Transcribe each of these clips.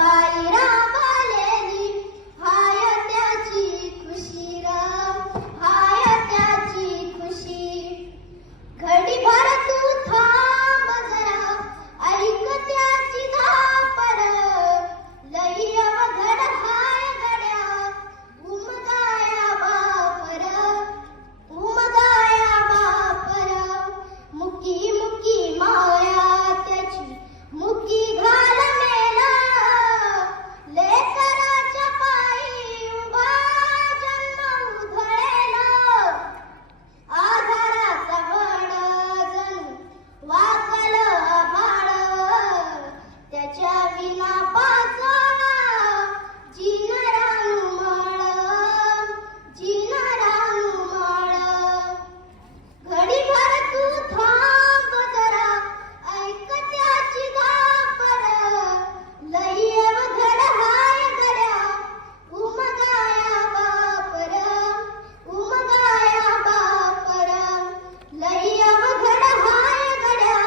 पायी राबलेली हाय त्याची खुशी र, हाय त्याची खुशी. घडीभर तू थांब जरा, ऐक त्याची धापर, लई अवघड हाय गड्या उमगाया बापर, उमगाया बापर. मुकी मुकी माया त्याची मुकी घाल मेला, लेकराच्या पायी उभा जन्म उधळेला. आधाराचा वड जणू वाकल आभाळ, त्याच्या विना पाचोळा जीन रानूमाळ, जीन रानूमाळ. घडीभर तू थांब जरा, ऐक त्याची धापर, लई अवघड हाय गड्या उमगाया बापर, उमगाया बापर. लई अवघड हाय गड्या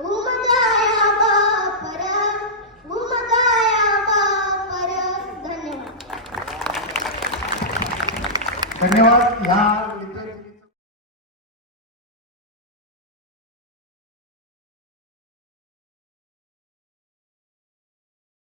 उमगाया बापर, उमगाया बापर. धन्यवाद. धन्यवाद. ह्या